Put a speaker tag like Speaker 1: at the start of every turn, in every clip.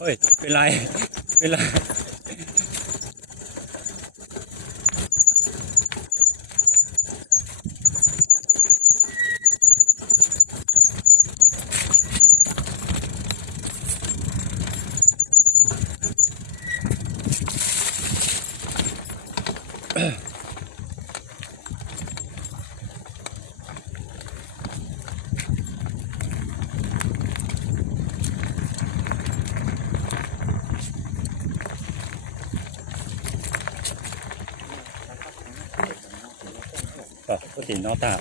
Speaker 1: เฮ้ยเป็นไรเป็นไร và có thể nó tạo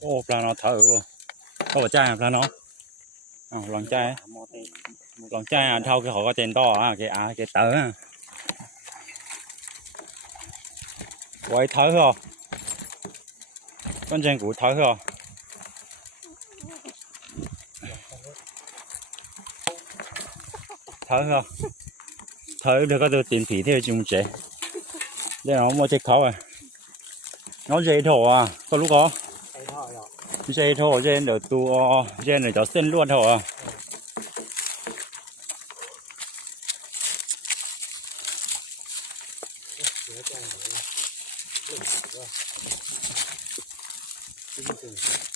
Speaker 1: ô là nó thở không phải chai là nó lon chai lon chai anh thao cái họ có tên to à cái à cái tớ à quay thở không con chen của thở không thở không thấy được cái tiền phí thì chúng chế để nó mua chế khẩu à nó dây thổ à có lúc có dây thổ dây nở tu dây nở cho sinh luôn thổ à Thank you.